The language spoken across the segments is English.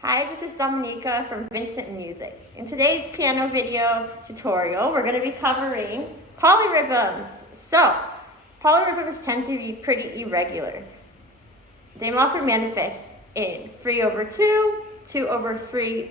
Hi, this is Dominica from Vincent Music. In today's piano video tutorial, we're going to be covering polyrhythms. So, polyrhythms tend to be pretty irregular. They often manifest in 3/2, 2/3,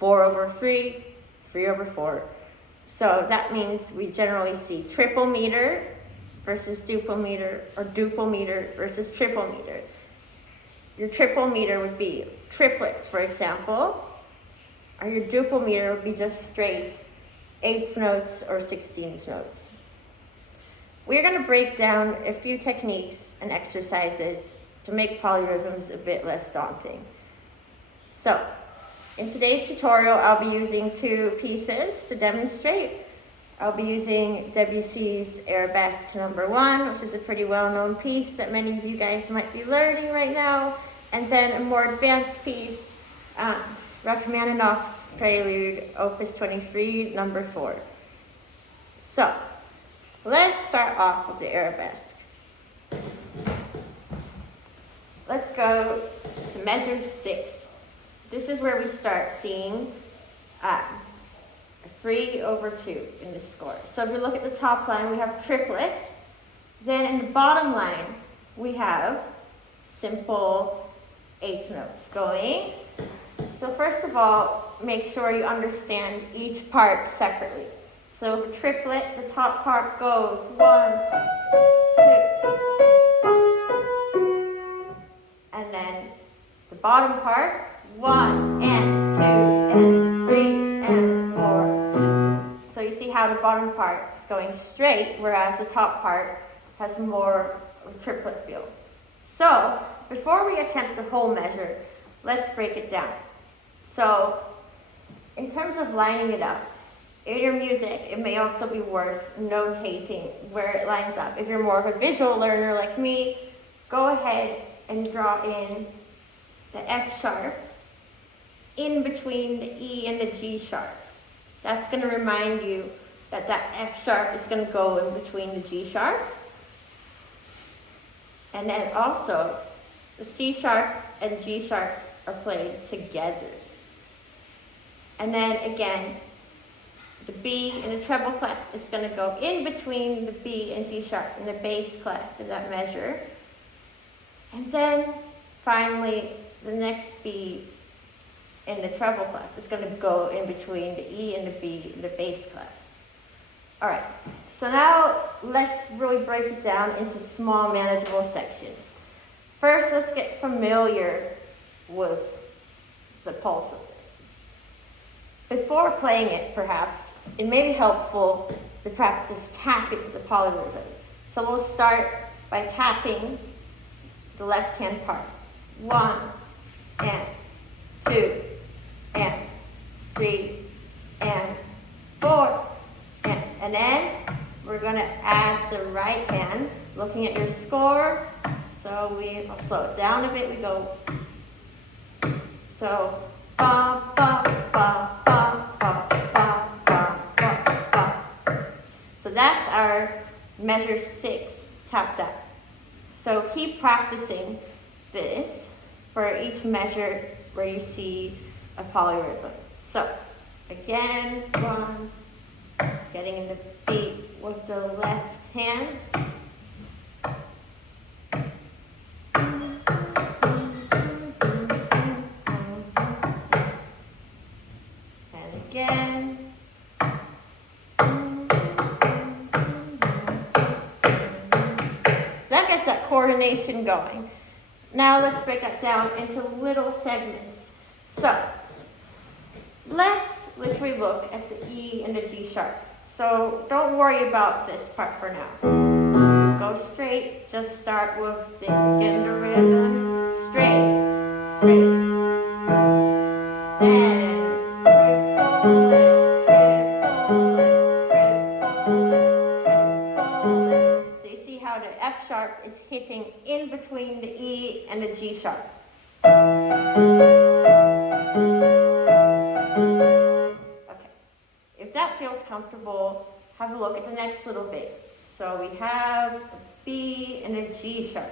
4/3, 3/4. So that means we generally see triple meter versus duple meter, or duple meter versus triple meter. Your triple meter would be triplets, for example, or your duple meter would be just straight 8th notes or 16th notes. We're going to break down a few techniques and exercises to make polyrhythms a bit less daunting. So, in today's tutorial, I'll be using two pieces to demonstrate. I'll be using Debussy's Arabesque No. 1, which is a pretty well-known piece that many of you guys might be learning right now, and then a more advanced piece, Rachmaninoff's Prelude, Opus 23, No. 4. So, let's start off with the Arabesque. Let's go to measure 6. This is where we start seeing 3/2 in the score. So if you look at the top line, we have triplets. Then in the bottom line, we have simple 8th notes going. So first of all, make sure you understand each part separately. So the triplet, the top part goes 1, 2, and then the bottom part, 1 and 2 and 3 and 4. So you see how the bottom part is going straight, whereas the top part has more of a triplet feel. So before we attempt the whole measure, let's break it down. So in terms of lining it up, in your music, it may also be worth notating where it lines up. If you're more of a visual learner like me, go ahead and draw in the F sharp in between the E and the G sharp. That's going to remind you that that F sharp is going to go in between the G sharp. And then also, the C sharp and G sharp are played together. And then again, the B in the treble clef is going to go in between the B and G sharp in the bass clef in that measure. And then finally, the next B in the treble clef is going to go in between the E and the B in the bass clef. All right, so now let's really break it down into small, manageable sections. First, let's get familiar with the pulse of this. Before playing it, perhaps, it may be helpful to practice tapping the polyrhythm. So we'll start by tapping the left-hand part. 1 and 2 and 3 and 4 and then we're going to add the right hand, looking at your score. So I'll slow it down a bit. We go so ba ba ba ba ba ba ba ba ba. So that's our measure 6 tapped out. So keep practicing this for each measure where you see a polyrhythm. So again, 1, getting in the beat with the left hand. And again. That gets that coordination going. Now let's break that down into little segments. So let's literally look at the E and the G sharp. So don't worry about this part for now. Go straight, just start with this. Get in the rhythm, straight, straight. Then so you see how the F sharp is hitting in between the E and the G sharp. Okay, if that feels comfortable, have a look at the next little bit. So we have a B and a G sharp.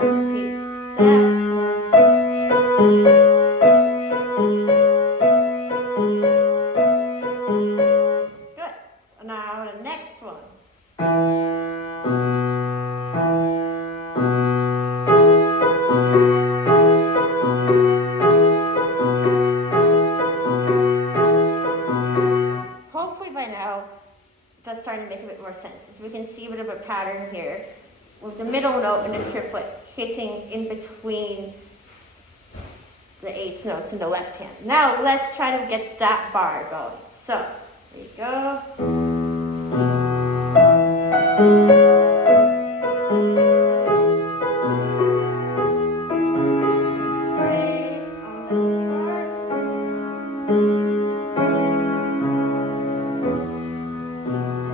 Repeat that. Good. Now the next one. Hopefully by now that's starting to make a bit more sense. So we can see a bit of a pattern here with the middle note in the triplet hitting in between the eighth notes in the left hand. Now let's try to get that bar going. So here we go. Straight on this part.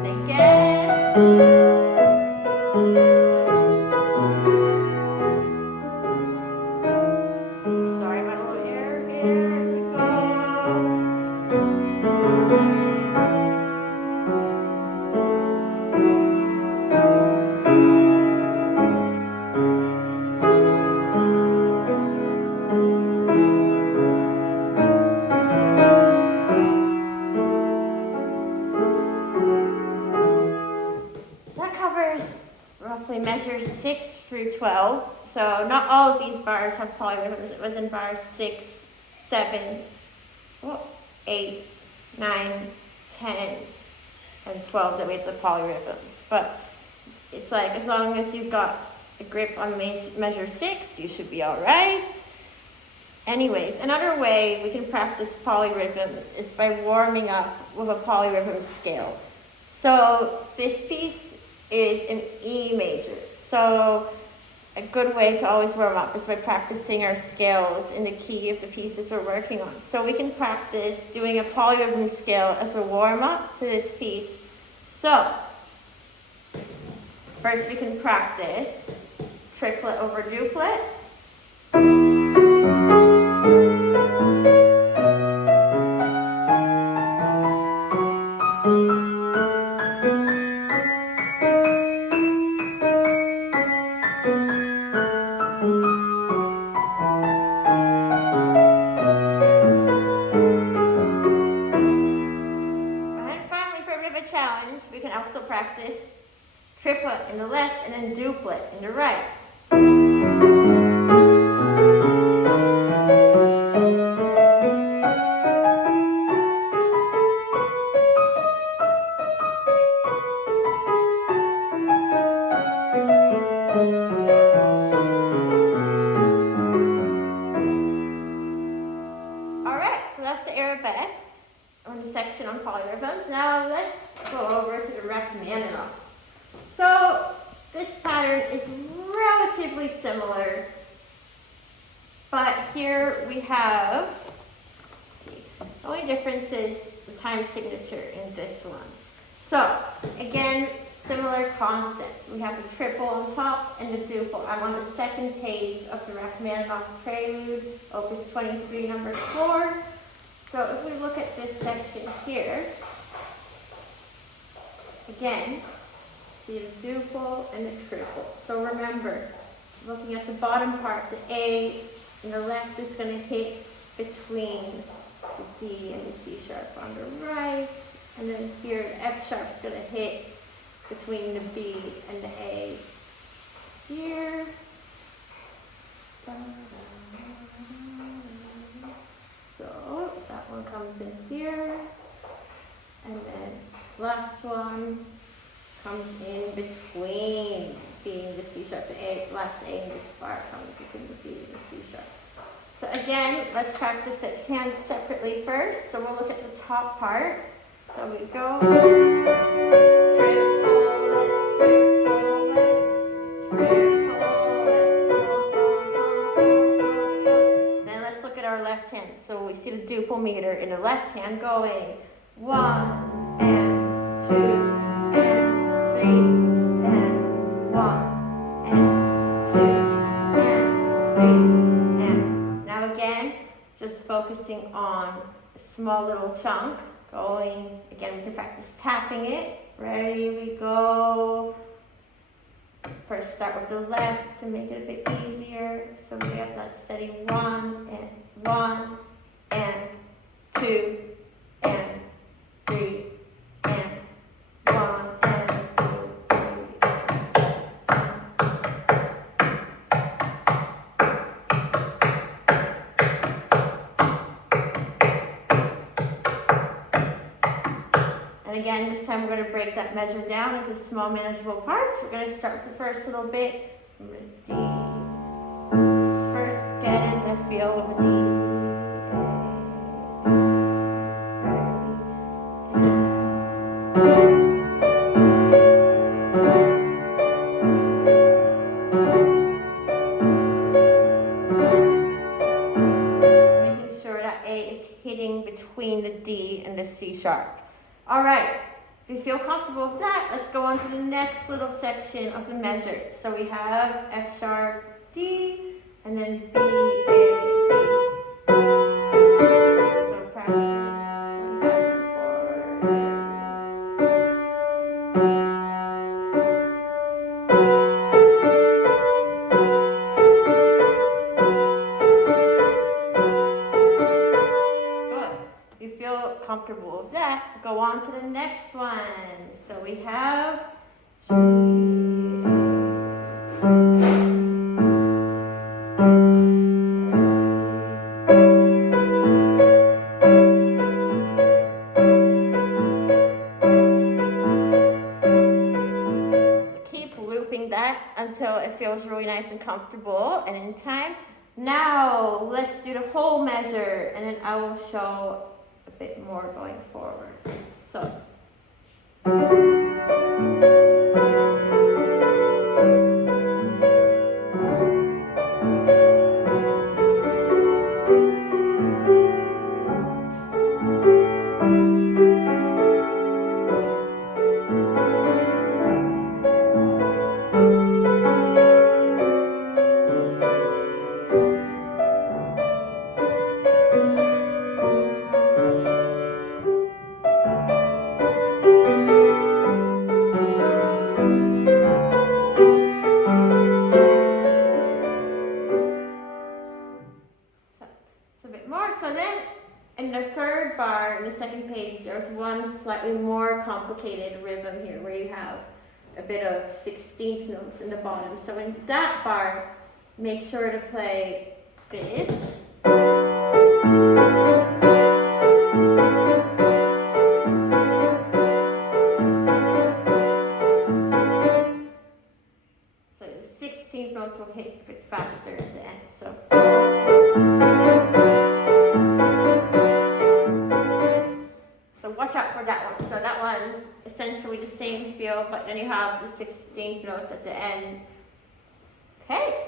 And again. Sorry about a little error here. Here we go. That covers roughly measures 6 through 12. So not all of these bars have polyrhythms. It was in bars 6, 7, 8, 9, 10, and 12 that we had the polyrhythms. But it's like as long as you've got a grip on measure 6, you should be all right. Anyways, another way we can practice polyrhythms is by warming up with a polyrhythm scale. So this piece is in E major. So a good way to always warm up is by practicing our scales in the key of the pieces we're working on. So we can practice doing a polyrhythm scale as a warm up to this piece. So first we can practice triplet over duplet. We can also practice triplet in the left and then duplet in the right. Alright, so that's the arabesque on the section on polyrhythms. Now let's go over to the Rachmaninoff. So this pattern is relatively similar, but here we have, let's see, the only difference is the time signature in this one. So again, similar concept. We have the triple on top and the duple. I'm on the second page of the Rachmaninoff Prelude, Opus 23, number 4. So if we look at this section here, again, see the duple and the triple. So remember, looking at the bottom part, the A in the left is going to hit between the D and the C sharp on the right. And then here, the F sharp is going to hit between the B and the A here. So that one comes in here. And then last one comes in between B and the C sharp. The A, last A in this bar comes between the B and the C sharp. So again, let's practice it hands separately first. So we'll look at the top part. So we go. Then let's look at our left hand. So we see the duple meter in the left hand going 1 and 2 and 3 and 1 and 2 and 3 and. Now again, just focusing on a small little chunk. Going, again, we can practice tapping it. Ready, we go. First start with the left to make it a bit easier. So we have that steady 1 and 2 and 3 and 1 and 2, 3. And again, this time we're going to break that measure down into small manageable parts. We're going to start with the first little bit. D. Just first get in the feel of D. Making sure that A is hitting between the D and the C sharp. All right, if you feel comfortable with that, let's go on to the next little section of the measure. So we have F sharp, D, and then B, A, B. So practice 1 back and forth. If you feel comfortable with that, go on to the next one. So we have G. So keep looping that until it feels really nice and comfortable and in time. Now let's do the whole measure and then I will show a bit more going forward. So a bit more. So then in the third bar in the second page, there's one slightly more complicated rhythm here where you have a bit of 16th notes in the bottom. So in that bar, make sure to play this. So the 16th notes will hit a bit faster at the end. So. Watch out for that one. So that one's essentially the same feel, but then you have the 16th notes at the end. Okay,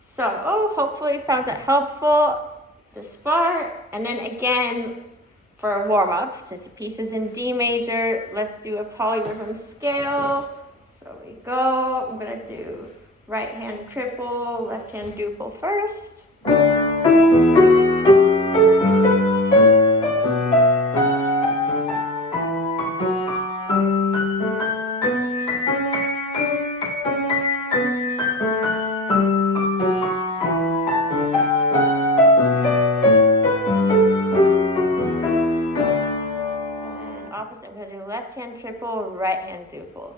so hopefully you found that helpful this far. And then again, for a warm-up, since the piece is in D major, let's do a polyrhythm scale. So we go, I'm gonna do right hand triple, left hand duple first. Left hand triple, right hand duple.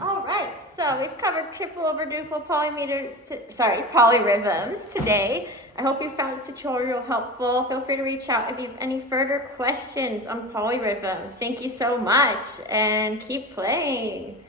All right, so we've covered triple over duple polyrhythms today. I hope you found this tutorial helpful. Feel free to reach out if you have any further questions on polyrhythms. Thank you so much and keep playing.